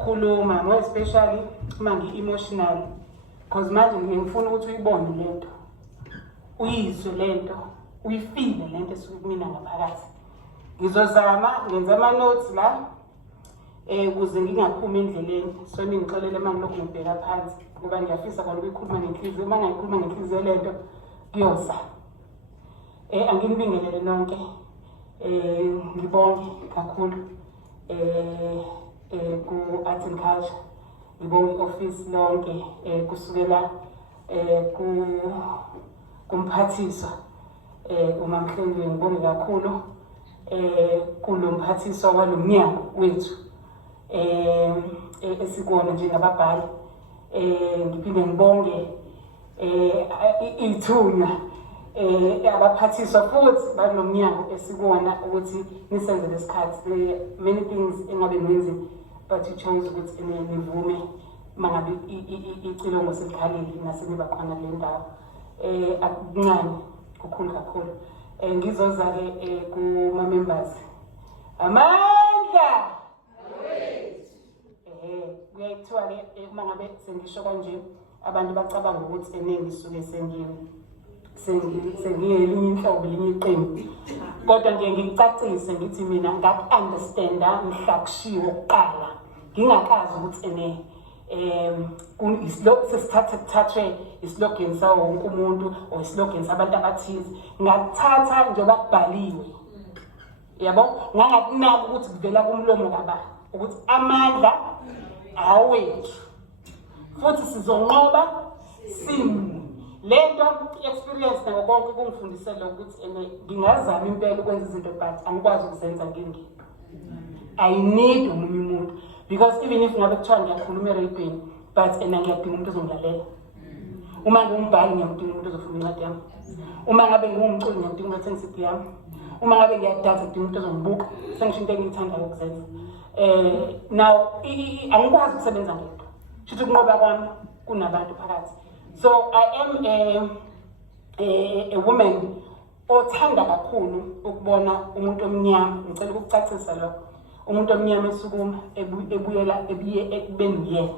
ukukhuluma, more especially uma ngi-emotional, because manje ngifuna ukuthi uyibone lento, uyizwe lento, uyifile lento esuke kumina ngaphakathi. Ngizozama ngenza ama-notes la ukuze ngingaphumi endleleni. So ningixolele uma ngilokhu ngibheka phansi ngoba ngiyafisa khona ukuyikhuluma ngenhliziyo. Uma ngayikhuluma ngenhliziyo lento kuyoza. Anginibingelele nonke. Ngibonge kakhulu ku-Arts and Culture. Ngibonge i-office lonke kusukela kumphathiswa uMamhlengwe. Ngibonge kakhulu kulo mphathiswa walo mnyango wethu esikona njengababhali. Ngiphinde ngibonge ithunya abaphathiswa futhi balo mnyango esikona ukuthi nisenze lesikhathi. There are many things engabe nwenzi, but you chose ukuthi nivume mangabe icilongo selikhalile naseniba khona kule ndawo. Akuncane kukhulu kakhulu. Ngizoza-ke kuma-members. Amandla! Kuyayithiwa-ke uma ngabe sengisho kanje abantu bacabanga ukuthi ngisuke sengiyelinye inhlobo elinye iqembu. Kodwa nje ngicacise ngithi mina ngaku-understanda ngihlakushiwe ukuqala. Ngingakazi ukuthi sesithathwe isilogeni sawo wonke umuntu or isilogeni sabantu abathize. Ngakuthatha njengoba kubhaliwe. Yabo? Ngangakunaki ukuthi kuvela kumlomo kababa ukuthi amandla awethu. Futhi sizonqoba simu. Lento experience nako konke kungifundisela ukuthi ngingazama impela ukwenza izinto but angikwazi ukuzenza ngingedwa. I need omunye umuntu. Because even if ngabe kuthiwa ngiyakhuluma erabheni, but ngiyadinga umuntu ozongilalela. Uma ngiwumbhali ngiyadinga umuntu ozofuna incwadi yami. Uma ngabe ngiwumculi ngiyadinga umuntu othenga i-CD yami. Uma ngabe ngiyadansa ngidinga umuntu ozongibuka. Sengisho into engiyithandayo ukuzenza. Now angikwazi ukusebenza ngedwa. Shuthi ukunqoba kwami kunabantu phakathi. So I am a woman othanda kakhulu ukubona umuntu omnyama. Ngicela ukucacisa lokho. Umuntu omnyama esukuma ebuyela ekubeni yena.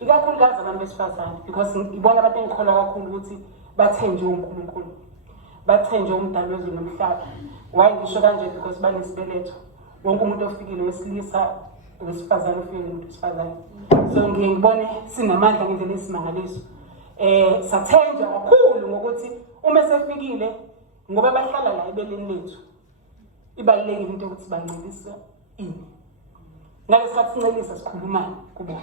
Ikakhulukazi abantu besifazane, because ngibona abantu engikholwa kakhulu ukuthi bathenjwe uNkulunkulu. Bathenjwe umdali wezulu nomhlaba. Why ngisho kanje? Because banesibeletho. Wonke umuntu ofikile wesilisa wesifazane ufike umuntu wesifazane. So ngiyibone sinamandla ngendlela esimangaliso. Sathenjwa kakhulu ngokuthi uma sefikile ngoba bahlala la ebeleni lethu. Ibalulekile into ukuthi bancelise ini. Ngaleskhathi sincelisa sikhulumana kubona.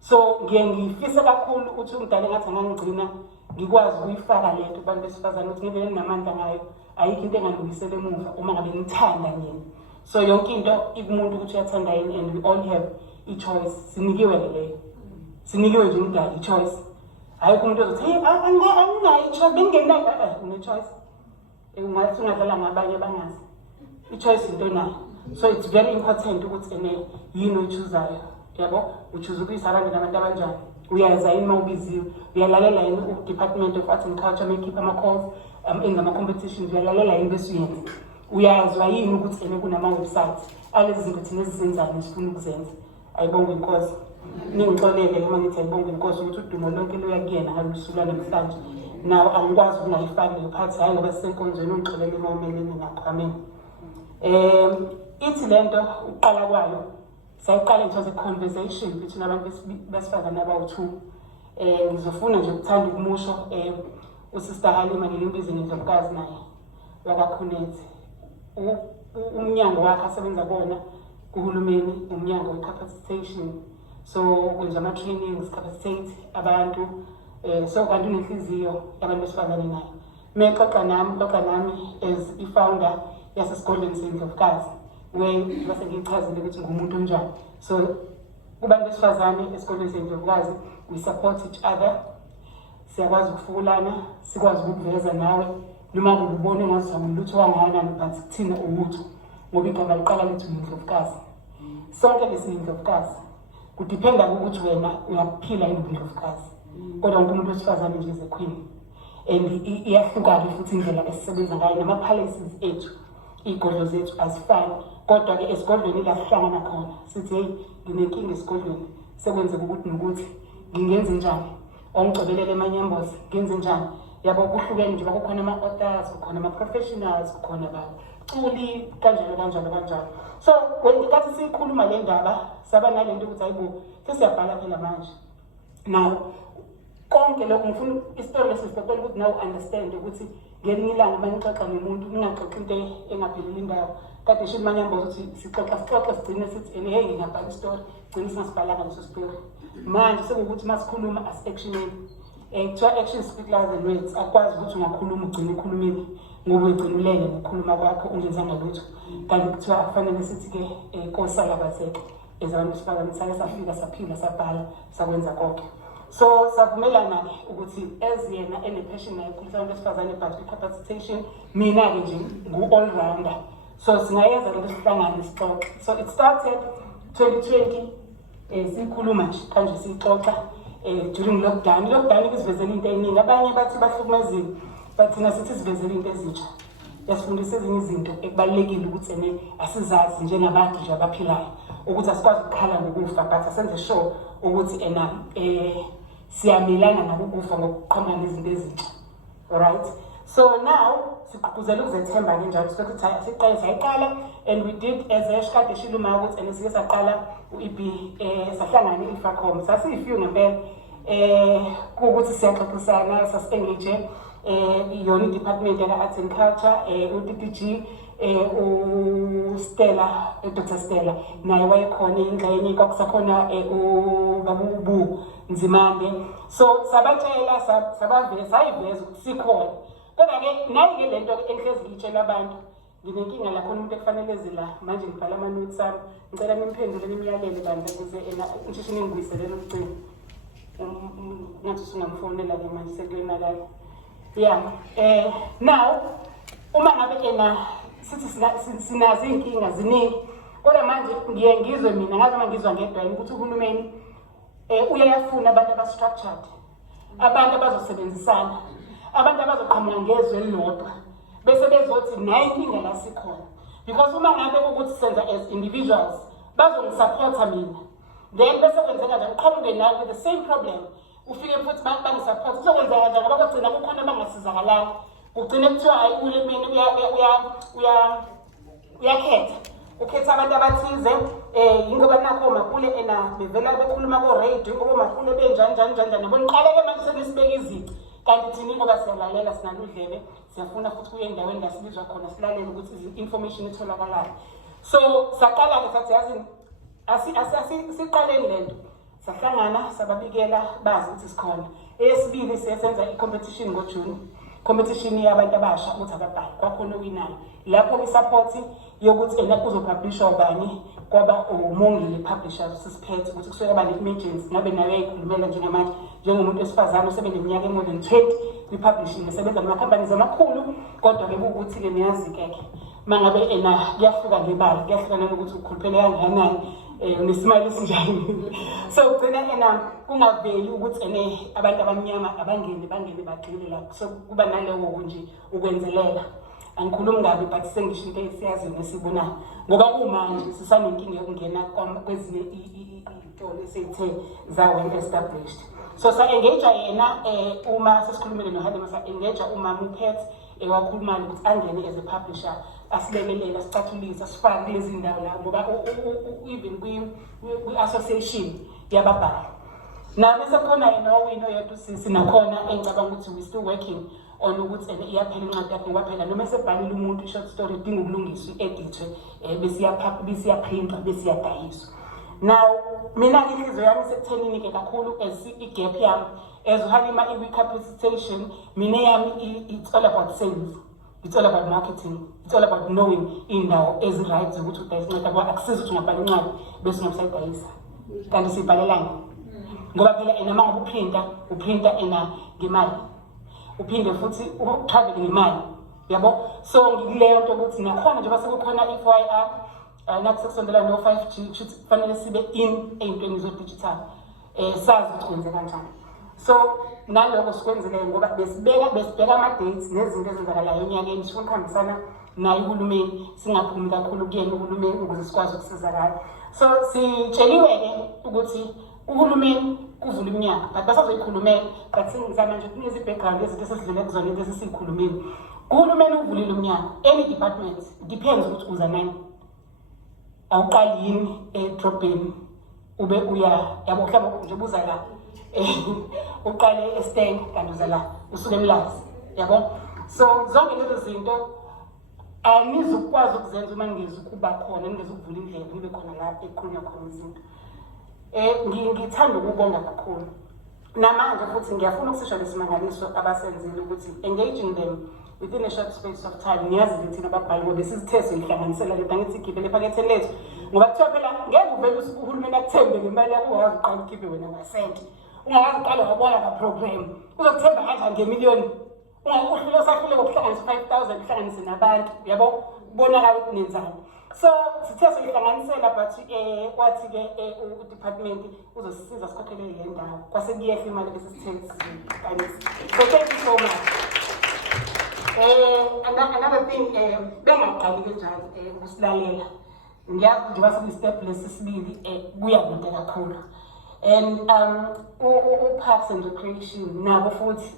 So ngifisa kakhulu ukuthi umdala ngathi angangigcina ngikwazi ukuyifaka lento kubantu besifazane ukuthi ngibe namandla ngayo. Ayikho into engalungisela emuva uma ngabe ngithanda yena. So yonke into umuntu ukuthi uyathanda yini, and we all have a choice. Sinikiwe leyo. Sinikiwe nje umdala i-choice. Ayikho umuntu ozothi hey anginayo i-choice bengenayo. Une-choice. Ungathi ungadlala ngabanye bangazi. I-choice into nayo. So it's very important ukuthi yini oyichuzayo. Yabo? Uchoose ukuyisa abantu nabantu abanjani. Uyaza yini mawubiziwe. Uyalalela yini ku-Department of Arts and Culture mekhipha ama-calls enza ama-competitions. Uyalalela yini bese uyenza. Uyazwa yini ukuthi kunama-websites. Alezi zinto thina ezizenzayo nesifuna ukuzenza. Ayibonge inkosi. Ningixolele uma ngithi ayibonge inkosi ukuthi udumo lonke luya kuyena ngalusuku namhlanje. Now angikwazi ukungayifaki ngaphathi hayi ngoba sisenkonzweni ungixolele uma umelene naqhameni. Ithi lento uqala kwayo sayiqala into ze conversation between abantu besifazane abawu-2. Ngizofuna nje ukuthanda ukumusho uSister Halima ngelimbizi nendlovukazi naye wakaKhunethi. Umnyango wakhe asebenza bona kuhulumeni, umnyango we-capacitation. So kwenza ama-trainings, capacitate abantu. So kanti unenhliziyo yabantu besifazane naye. Mexoxa nami as i-founder yasesigodlweni sendlovukazi. Base ngichazile ukuthi ngumuntu onjani. So kubantu besifazane esigodlweni sendlovukazi, we support each other. Siyakwazi ukufukulana, sikwazi ukuveza nawe. Noma ubone ngazama lutho wangana but kuthina uwutho ngoba igama liqala lithi indlovukazi. Sonke lesindlovukazi. Kudependa ukuthi wena uyaphila indlovukazi. Kodwa umuntu wesifazane nje is a queen. And iyahluka futhi indlela esisebenza ngayo nama-policies ethu iy'godlo zethu azifani. Kodwa-ke esigodlweni la sihlangana khona sithi hey nginenkinga esigodlweni sekwenzeka ukuthi nokuthi ngingenze njani, ongicobelele emanyambozi ngenze njani. Yabo kuhlukene nje kukhona ama-authors, kukhona ama-professionals, kukhona abaculi kanjalo kanjalo kanjalo. So ngenkathi siyikhuluma le ndaba saba nale nto ukuthi hayibo sesiyabhala phela manje. Now konke lokho ngifuna isitori lesisixoxela ukuthi nawe understand ukuthi ngelinye ilanga uma nixoxa nomuntu ningaxoxi into engapheleli indawo. Kade sho imanyambozi ukuthi sixoxa sigcine sithi hey ngingabhala isitori gcine singasibhalanga leso sitori. Manje sekuwukuthi masikhuluma as-actioneni. Kuthiwa action speak louder than words. Akwazi ukuthi ungakhuluma ugcine ukhulumile ngoba ugcine ulele ngokukhuluma kwakho ungenzanga lutho. Kanti kuthiwa kufanele sithi-ke kosalabazeke ezabantu besifazane sake safika saphila sabhala sakwenza konke. So savumelana-ke ukuthi as yena ene-passion naye ukukhulisa abantu besifazane but i-capacitation mina-ke nje ngu-all-rounder. So singayenza lento sihlangane sixoxe. So it started 2020 sikhuluma nje kanje sixoxa during lockdown. Lockdown isivezela into eningi. Abanye bathi bahlukumezile but thina sithi sivezela into ezintsha. Yasifundisa ezinye izinto ekubalulekile ukuthi asizazi njengabantu nje abaphilayo ukuthi asikwazi ukukhala ngokufa but asenze sure ukuthi siyamelana nakukufa ngokuqhamuka nezinto ezintsha. Alright, so now sigqugquzela ukuzethemba kanjalo sokuthi siqale sayiqala and we did as eshikade shiluma ukuthi sike saqala u-EP sahlangana i-Infracom sasiyifew ngempela kuwukuthi siyaxoxisana sasi-engage yona i-department yaka-arts and culture u-DPG uStella Dr. Stella naye wayekhona ingxenye kwakusakhona uBabubu Nzimande. So sabatshela sabaveza sayiveza ukuthi sikhona. Kodwa-ke nayi-ke le nto enhlezi ngiyitshela abantu nginenkinga la khona umuntu ekufanele ezila manje ngibhala ama-notes ami ngicela nimphendule nimyalele bandla ukuze ngisheshe ningibuyisele nomcimbi ngathi usungamfonela-ke manje sekuyenakala. Yeah, now uma ngabe sithi sinazo iy'nkinga ziningi kodwa manje ngiye ngizwe mina ngazi uma ngizwa ngedwa yini ukuthi uhulumeni uyayafuna abantu aba-structured, abantu abazosebenzisana, abantu abazoqhamuka ngezwe elilodwa bese bezothi nayo inkinga la sikhona. Because uma ngabe ukuthi senza as individuals bazongisupporta mina then bese kwenzeka njani uqhamuke nayo with the same problem ufike futhi bangisupporta kuzokwenzeka njani ngoba kugcina kukhona abangasizakalanga ugcine kuthiwa hayi uhulumeni uyakhetha ukhetha abantu abathize yingoba nakho makule bevela bekhuluma ko-radio ngoba makule benjani njani njani njani nabo niqaleke manje senisibeka izici kanti thina ingoba siyalalela sinaludlebe siyafuna futhi kuye endaweni la sibizwa khona silalele ukuthi i-information itholakalayo. So saqala-ke sathi yazi siqaleni le nto sahlangana sababikela bazi ukuthi sikhona. Eyesibili siyasenza i-competition ngoJune, competition yabantu abasha ukuthi ababhali kwakhona owinayo lapho i-support yokuthi kuzopublishwa ubani kwaba umongile publishers sisiphethe ukuthi kusuke aba ne-emergency ngabe nayo yayikhulumela njengamanje njengomuntu wesifazane osebeneminyaka more than 20 kwi-publishing esebenza nama-companies amakhulu. Kodwa-ke kuwukuthi-ke niyazi-ke mangabe kuyahluka ngebala kuyahlukana nokuthi ukhuluphele kangakanani nesimali esinjani. So ugcina kungaveli ukuthi abantu abamnyama abangene bagxile lapho. So kuba nalowo nje ukwenzelela. Angikhulumi ngabi but sengisho into esiyaziyo nesibonayo ngoba kumanje sisanenkinga yokungena kwezinye iy'tolo eseyithe zawe-established. So sa-engage yena uma sesikhulumile noHadima sa-engage umama uPet wakhulumana ukuthi angene as a publisher asilekelela sicathulisa sifake kulezi ndawo la ngoba even kwi-association yababhali nami sekukhona yena owino yethu sinakhona engicabanga ukuthi we still working on ukuthi iyaphela incwadi yakho ngoba phela noma esebhalile umuntu i-short story idinga ukulungiswa i-edithwe besiyaphrinthwa besiyadayiswa. Now mina-ke inhliziyo yami sekuthenini-ke kakhulu as i-gap yami as uHalima i-capacitation mina yami it's all about sales, it's all about marketing, it's all about knowing indawo ezi-right zokuthi udayisa incwadi ngoba akusizi ukuthi ungabhala incwadi bese ungabusayidayisa kanti siyibhalelani ngoba phela uma ngabe uprinta ngemali uphinde futhi utravel ngemali yabo. So ngileyo nto ukuthi nakhona njengoba sekukhona i-FYR nathi sekusondela no-5G kushuthi kufanele sibe ey'ntweni zo-digital sazi ukuthi kwenze kanjani. So naloko sikwenzele ngoba besibheka ama-dates nezinto ezenzakalayo onyakeni sifuna ukuhambisana naye uhulumeni singaphumi kakhulu kuyena uhulumeni ukuze sikwazi ukusizakala. So sitsheliwe-ke ukuthi uhulumeni kuvula iminyaka but basazoyikhulumela but singizama nje kunezi background ezinto esesidlule kuzona into esesiyikhulumile. Uhulumeni uvulile umnyaka, any department depends ukuthi uza nani. Awuqali yini edrobheni ube uya yabo mhlawumbe nje buza la uqale eSteng kanti uza la usuke eMlazi yabo. So zonke lezo zinto anizukwazi ukuzenza uma ngeze ukuba khona ngeze ukuvula indlela ngibe khona la ekhulunywa khona izinto. Ngithanda ukubonga kakhulu namanje futhi ngiyafuna ukusisho lesimangaliso abasenzile ukuthi engaging them within a short space of time. Ngiyazi ukuthi thina ababhali ngoba sizithe sihlanganisela lento angithi ikhiphe lephaketheni lethu ngoba kuthiwa phela ngeke uvele uhulumeni akuthembe ngemali yakho ungawazi uqala ukhiphe wena ngasenti ungawazi uqala wabona kaprogram uzokuthemba kanjani ngemiliyoni ungakuhlula usahlule ngokuhlanganisa 5,000 uhlanganise nabantu yabo kubonakala ukuthi nenzani. So sithe sihlanganisela but kwathi-ke udepartment uzosisiza sikhokhele le ndawo kwase kuyehla imali bese sithe siqalisa. So thank you so much. Another thing bengaqali kanjalo ukusilalela ngiyazi nje basibistep lesibili kuyakude kakhulu and Parks and Recreation nabo futhi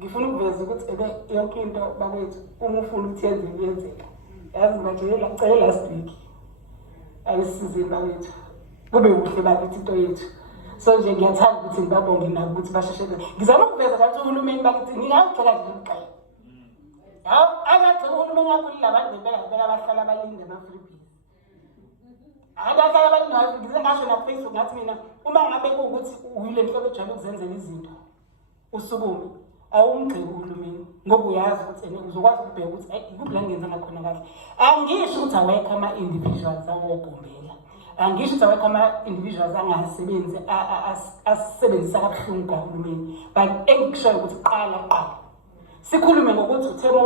ngifuna ukuveza ukuthi yonke into bakwethu uma ufuna ukuthi yenzeke yazi manje ngicela last week ayisizile bakwethu kube kuhle bakithi into yethu. So nje ngiyathanda ukuthi ngibabonge nabo ukuthi basheshe ngizama ukuveza ukuthi uhulumeni bakithi ngingacela nje ukuqala akathi uhulumeni yakho labantu ngempela abahlala balinde ama-freebies akahlala balinde ngize ngasho na-Facebook ngathi mina uma ngabe kuwukuthi uyile nhlobo ejwayele ukuzenzela izinto usukume awumgqibi uhulumeni ngoba uyazi ukuthi uzokwazi ukubheka ukuthi ikuphi la ngenza ngakhona kahle. Angisho ukuthi awekho ama-individuals angogombela, angisho ukuthi awekho ama-individuals angasebenzi asebenzisa kabuhlungu kahulumeni but engikushoyo ukuthi qala sikhulume ngokuthi uthe uma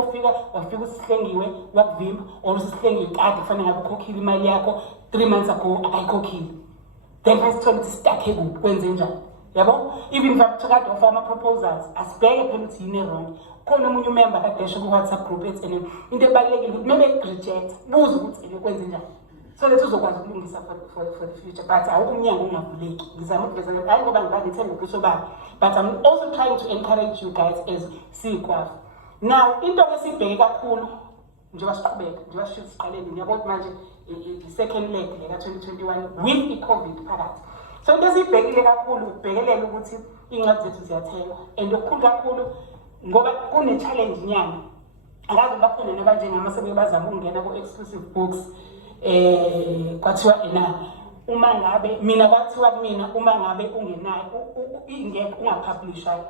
wafika usihlengiwe wakuvimba or usihlengiwe kade kufanele ngabe ukhokhile imali yakho 3 months ago akayikhokhile then fasithola ukuthi stakhe kuphi kwenze njani yabo. Even if kade offer ama-proposals asibheke phela ukuthi yini wrong. Khona omunye umember kade esho ku-WhatsApp group ethi into ebalulekile ukuthi maybe-reject buze ukuthi kwenze njani so that uzokwazi ukulungisa for the future but awukho umnyango ungavuleki. Ngizama ukuveza hayi ngoba ngithemba ubuso bami but I'm also trying to encourage you guys as siyikwazi. Now into esibheke kakhulu njengoba siqaleni ngiyabona manje i-second leg leka-2021 with i-COVID phakathi. So into esibhekile kakhulu ukubhekelela ukuthi iy'ncwadi zethu ziyathengwa and okukhulu kakhulu ngoba kune-challenge nyana akazi bakhona nabanjengama sebeke bazama ukungena ku-exclusive books kwathiwa uma ngabe mina kwathiwa kumina uma ngabe ungenayo ingekho ungapublisha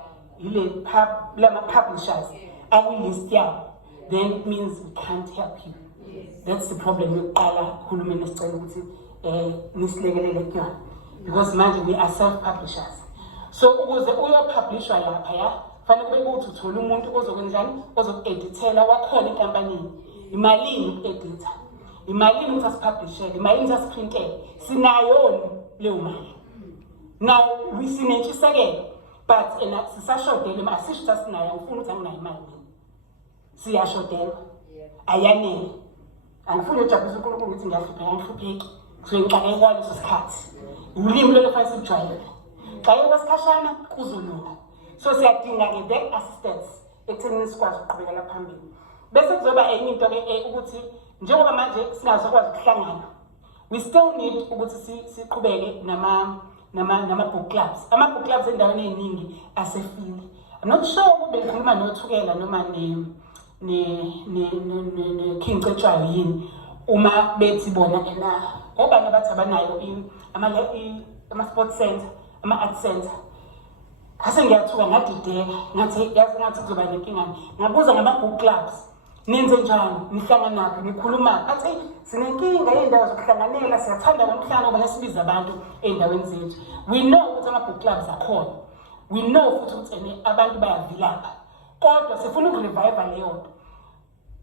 lama-publishers akwilist yabo then it means we can't help you. That's the problem yokuqala uhulumeni esicela ukuthi nisilekelele kuyona because manje we are self-publishers. So ukuze uyopublishwa laphaya fanele kube kuthi uthole umuntu ozokwenzani ozoku-edithela wakhona enkampanini. Imalini uku-editha, imalini ukuthi asipublishele, imalini ukuthi asiprintele, sinayo leyo mali. Now sinentshisekelo but sisashodele asisho ukuthi asinayo angifuni ukuthi anginayo imali siyashodelwa ayanele. Angifuni ujabulisa uNkulunkulu ukuthi ngiyahlupheki kusuke ngixakeke kwaleso sikhathi ulimi lolo fanele silujwayele xakeke kwesikhashana kuzolunga. So siyadinga-ke that assistance ekuthenini sikwazi ukuqhubekela phambili. Bese kuzoba enye into-ke ukuthi njengoba manje singazokwazi ukuhlangana we still need ukuthi siqhubeke nama-book clubs. Ama-book clubs endaweni ey'ningi asefile. I'm not sure kube ngikhuluma nothukela noma King Cetshwayo yini uma bethi bona obani abathi abanayo ama-sports center, ama-art center. Ngase ngiyathuka ngadideka yazi ngathi kuzoba nenkingane ngabuza ngama-book clubs nenze njani nihlangana naphi nikhuluma athi sinenkinga yey'ndawo zokuhlanganela siyathanda ukuhlangana ngoba ngesibiza abantu ey'ndaweni zethu. We know ukuthi ama-book clubs akhona, we know futhi ukuthi abantu bayavilapha kodwa sifuna ukureviva leyo nto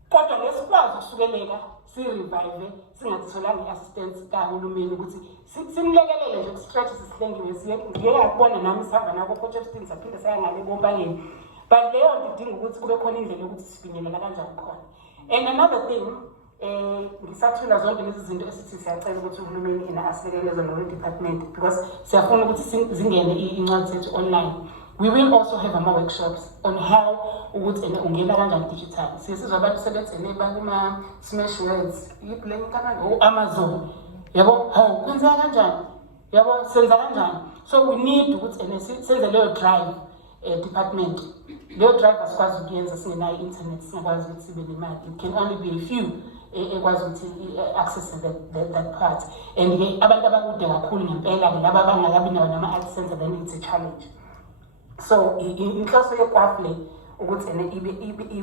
kodwa lesikwazi ukusukeleka si-revive singatholanga i-assistance kahulumeni ukuthi simlekelele nje ukustretch sisihlengiwe ngeke akubona nami sihamba nako coach Epstein saphinde saya ngale kompangeni but leyo nto idinga ukuthi kube khona indlela yokuthi sifinyelela kanjani khona. And another thing, ngisathula zonke lezi zinto esithi siyacela ukuthi uhulumeni asilekeleze department, because siyafuna ukuthi zingene incwadi zethu online. We will also have more workshops on how ukuthi ungena kanjani digital. Siyisizwa abantu sebethene bakuma smash words, yiplane kanjani Amazon. Yabo, how kwenzeka kanjani? Yabo, senza kanjani? So we need ukuthi senze leyo drive department. Leyo drive asikwazi ukuyenza singenayo internet, singakwazi ukuthi sibe nemali. It can only be a few ekwazi ukuthi access that part. And abantu abakude kakhulu ngempela laba abangakabi nawo nama AdSense, then it's a challenge. So inhloso yekwafle ukuthi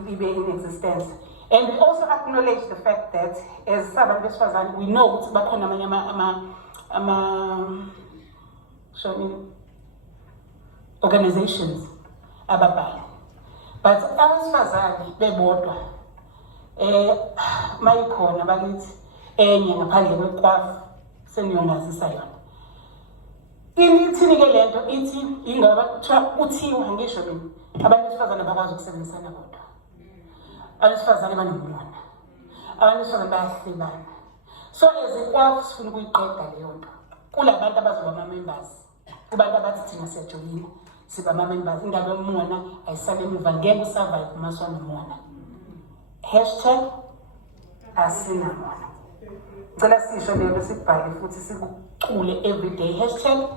ibe in existence. And we also acknowledge the fact that as sabantu besifazane we know ukuthi bakhona amanye organizations ababhali, but abesifazane bebodwa mayikhona bakithi enye ngaphandle kwekwafu seniyongazisa yona. Ithini ke lento ithi ingoba kuthiwa ngisho mina abantu besifazane bakwazi ukusebenzisana bodwa. Abesifazane banomona, abantu besifazane bayahlebana. So ezikwafu sifuna ukuyiqeda leyo nto kulabantu abazoba ama-members, kubantu abathi thina siyajoyina siba ama-members. Indaba yomona ayisale emuva, ngeke usurvive uma sonomona. #asinamona. Ngicela sisho leyo sikubhale futhi sikucule everyday #asinamona.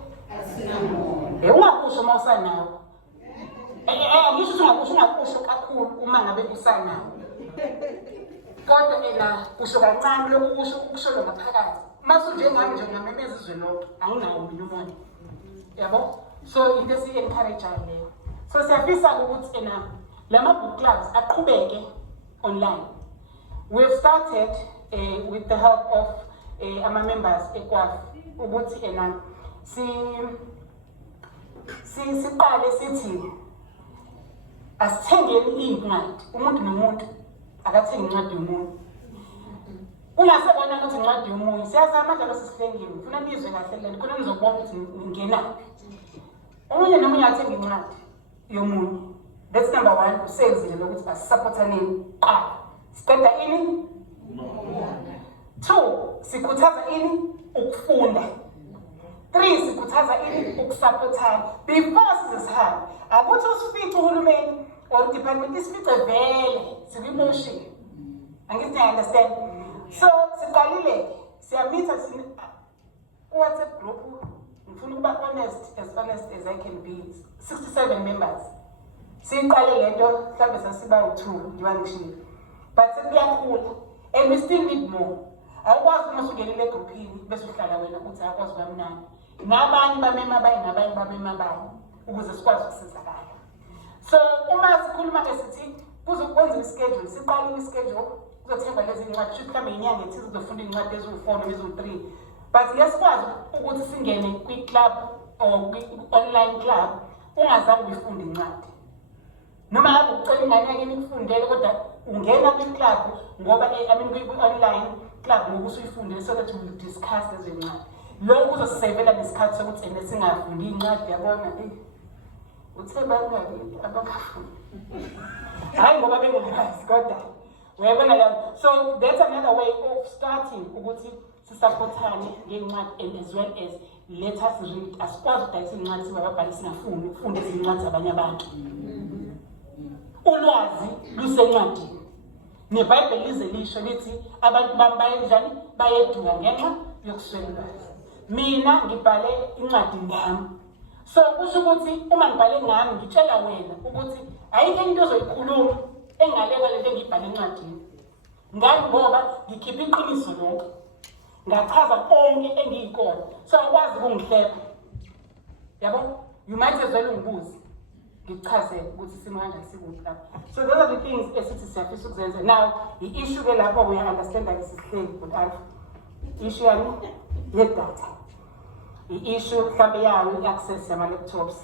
Ungakusho uma usanawo. Ngisho ungakusho kakhulu uma ngabe usanawo. Kodwa kusho kancane lokhu kusho ngaphakathi. Mase njengami nje ngamemeza izwe lonke anginawo mina umona. Yabo? So into encourage leyo. So siyafisa ukuthi lama book clubs aqhubeke online. We've started with the help of our members eKwafu ukuthi siqale sithi asithengeni incwadi, umuntu nomuntu akathengi incwadi yomuntu. Ungasebona ukuthi incwadi yomuntu siyazama njalo sisihlengile, ufuna nizwe kahle lento khona nizobona ukuthi ngingenaphi. Omunye nomunye athenga incwadi yomunye. That's number 1, usenzile lokuthi asisupportaneni qala. Siqeda ini? 2, sikhuthaza ini? Ukufunda. 3, sikhuthaza ini? Ukusupportana. Before sizihamba, akuthi usifice uhulumeni or department isifice vele sibimoshile. Angithi understand? So siqalile siyamitha WhatsApp group. Ngifuna ukuba honest as I can be. 67 members. Siqale lento mhlawumbe sasiba u2 ngibangishile. But sekuyakhula and we still need more. Awukwazi uma usungenile egroupini bese uhlala wena uthi akwazi bamnani. Nabanye bamema bayi nabanye bamema bayi ukuze sikwazi ukusizakala. So uma sikhuluma esithi kuzokwenza ischedule, siqale ischedule kuzothemba lezi incwadi mhlawumbe inyanga ethize uzofunda incwadi eziwu4 noma eziwu3. But yasikwazi ukuthi singene kwi-club or online club ungazange uyifunde incwadi. Noma ngabe ucela ingane yakhe ikufundele kodwa ungena kwi-club ngoba kwi-online club ngoba usuyifundele so that we will discuss lezi ncwadi. Lokho kuzosisevela nesikhathi sokuthi singafundi incwadi yabona uthe bangaki abakafundi. Hayi ngoba bengakwazi kodwa uyabona la. So that's another way of starting ukuthi sisupportane ngencwadi and as well as let us read. Asikwazi ukudayisa incwadi sibababhali singafundi ufunde izincwadi zabanye abantu. Ulwazi lusencwadini. NeBhayibheli lize lisho lithi abantu bami bayenjani bayeduka ngenxa yokuswela ulwazi. Mina ngibhale incwadi ngami. So kusho ukuthi uma ngibhale ngami ngitshela wena ukuthi ayikho into ozoyikhuluma engaleka lento engibhale encwadini. Ngani ngoba ngikhipha iqiniso lonke. Ngachaza konke engiyikona. So akwazi ukungihlepa. Yabo? You might as well ungibuze. Ngichaze ukuthi simo kanjani sikuphi lapha. So those are the things esithi siyafisa ukuzenza. Now, i-issue ke lapho we understand that isihleli but issue yani yedatha. I-issue mhlawumbe yayo i-access yama-laptops.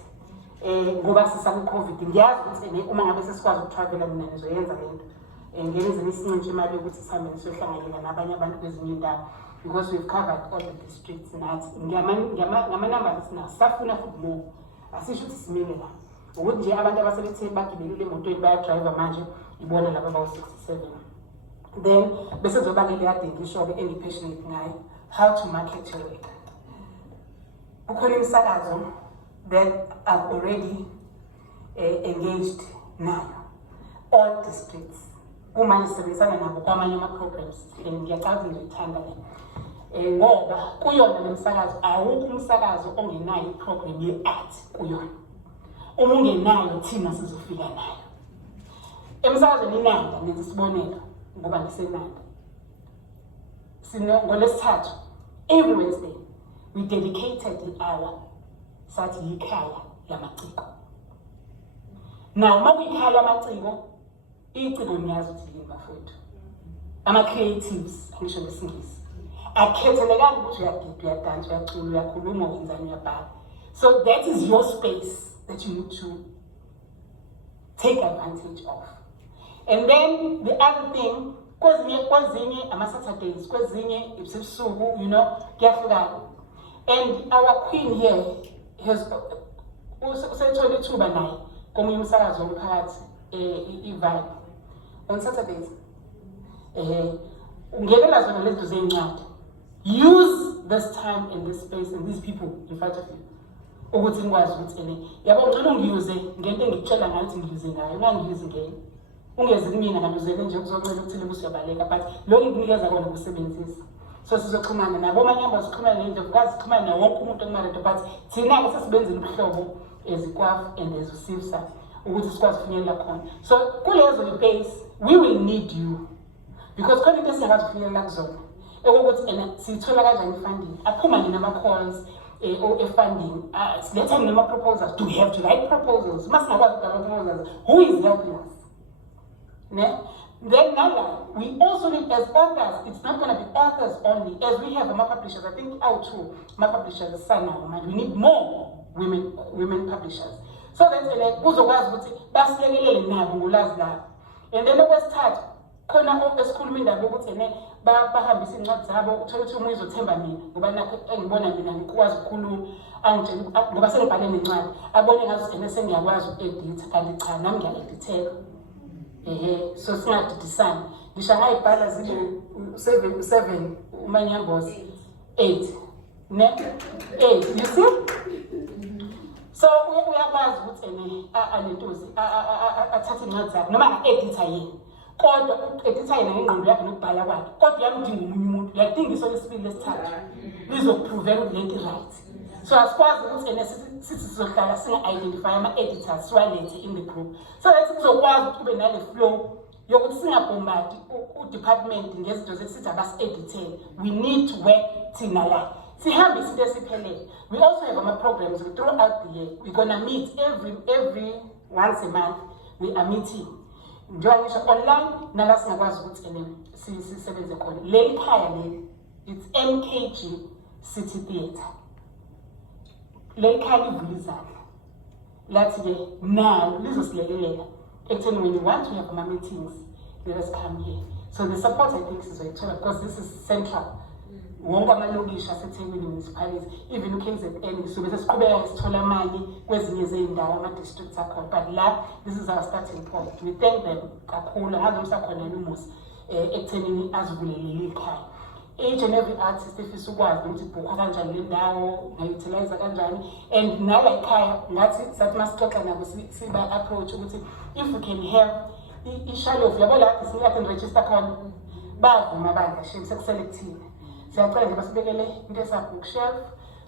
Ngoba sisa-COVID ngiyazi ukuthi uma ngabe sesikwazi ukutravela mina nizoyenza lento. Ngenze isincintshe imali yokuthi sihambe siyohlanganyela nabanye abantu kwezinye indawo because we've covered all the districts nathi ngama-numbers sinawo safuna futhi more asisho ukuthi simile la ukuthi nje abantu abasebethe bagibelile emotweni bayadrayiva manje ibona laba abawu-67. Then bese kuzoba leli kade ngisho-ke engi-passionate ngayo, how to market your work. Kukhona imisakazo that I've already engaged nayo, all districts. Uma nisebenzisana nabo kwamanye ama-programs, ngiyacala ukuthi ngithanda le. Ngoba kuyona le msakazo, awukho umsakazo ongenayo i-program ye-art kuyona. Uma ungenayo thina sizofika nayo. Emsakazweni iNanda nenza isibonelo ngoba ngiseNanda. NgoLwesithathu, every Wednesday, we dedicated the hour sathi yikhaya lamaciko. Now, uma kuyikhaya lamaciko, iciko niyazi ukuthi yini bafowethu. Ama-creatives, angisho ngesingisi. Akhethelekanga ukuthi uyagida, uyadansa, uyacula, uyakhuluma, wenzani, uyabhala. So that is your space that you need to take advantage of. And then the other thing, kwezinye ama-Saturdays, kwezinye ibusuku, kuyahlukana. And our queen here has usethole ithuba naye komunye umsakazo womphakathi i-Vibe on Saturdays. Ungenela zona lezi zezincwadi. Use this time and this space and these people in front of you. Ukuthi ngikwazi ukuthi yabo ngicela ungiyuze ngento engikutshela ngayo ukuthi ngiyuze ngayo, ungangiyuze ngene. Ungezi kumina ngiyuzele nje ukuzocela ukuthi uyabaleka, but lokho ngikunikeza kona ukusebenzisa. So sizoxhumana nabo manyamba sixhumana nento ngazi sixhumana nawo wonke umuntu okumanje, but thina sesibenzile ubuhlobo ezikwafu and ezusifsa ukuthi sikwazi ukufinyelela khona. So kulezo i-base we will need you because khona into esingakwazi ukufinyelela kuzona ukuthi sithola kanjani i-funding. Aphuma nini ama-calls funding, let's have number proposals. Do we have to write proposals? Must not write proposals. Who is helping us? Then now we also need as authors, it's not going to be authors only, as we have my publishers. I think our two my publishers are son now, we need more women publishers. So that's like uzokwazi ukuthi basilekelele nabo ngolazi labo. And then okwesithathu khona esikhuluma indaba yokuthi bahambisa incwadi zabo uthola ukuthi umuntu uzothemba mina ngoba nakho engibona mina ngikwazi ukukhuluma angitshela ngoba senibhale nencwadi abone ngathi sengiyakwazi uku-editha kanti cha nami ngiya-editheka. So singadidisani ngisho ngayibhala zile 7 umanyambozi 8 you see. So uyakwazi ukuthi alentozi athathe incwadi zakhe noma nga-editha yini. Kodwa u-editha yena ngengqondo yakhe nokubhala kwakhe. Kodwa uyamdinga omunye umuntu, uyadinga iso lesibili lesithathu lizokupruvela ukuthi lento right. So asikwazi ukuthi sithi sizohlala singa-identify ama-editors siwalethe in the group. So that sizokwazi ukuthi kube nale flow yokuthi singabhomadi u-department ngezinto zesithi abasi-edithele. We need to work thina la. Sihambe isinto esiphelele. We also have ama-programs throughout the year. We're gonna meet every once a month. We are meeting. Njengoba ngisho online nala singakwazi ukuthi sisebenze khona. Leli khaya leli, it's MKG City Theatre. Leli khaya livulizana. Lathi-ke now lizosilekelela ekutheni when you want to have ama-meetings, let us come here. So the support I think sizoyithola because this is central. Wonke amalokishi aseThekwini municipalities, even uKZN sobe sesiqhubeka sithola amanye kwezinye zey'ndawo ama-districts akhona, but la this is our starting point. We thank them kakhulu ngaze umsakhona nomusa ekuthenini azivulelele ikhaya. Each and every artist efisa ukwazi ukuthi ibhukwa kanjani le ndawo ngayutilize kanjani, and nala ikhaya ngathi sathi masixoxa nabo siba-approach ukuthi if we can have i-shalof yabo la singathi register khona bavuma bandla shem sekuselekthile. Siyacela nje basibekele into esa-bookshelf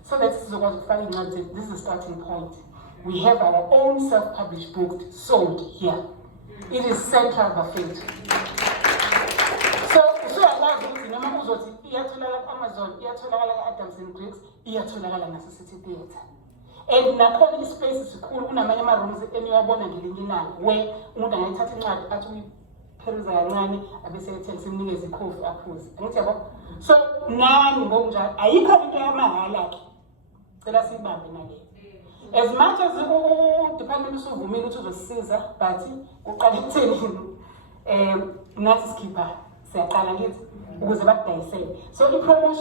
so that sizokwazi ukufaka iy'ncwadi zethu. This is the starting point. We have our own self-published book sold here. It is central bafethu. So usuyakwazi ukuthi noma uzothi iyatholakala ku-Amazon, iyatholakala ka-Adams and Briggs, iyatholakala nase-City Theatre. And nakhona i-space sikhulu kunamanye ama-rooms eniwabona ngelinye ilanga where umuntu angayithatha incwadi athi uyipheruza kancane abeseyethela simnikeze ikhofi aphuze. Angithi yabo? So nani ngokunjalo ayikho into yamahhala-ke, cela siyibambe nale. As much as u-department usuvumile ukuthi uzosisiza, but uqala ekuthenini nathi sikhipha siyaqala ngithi ukuze bakudayisele. So i-promotion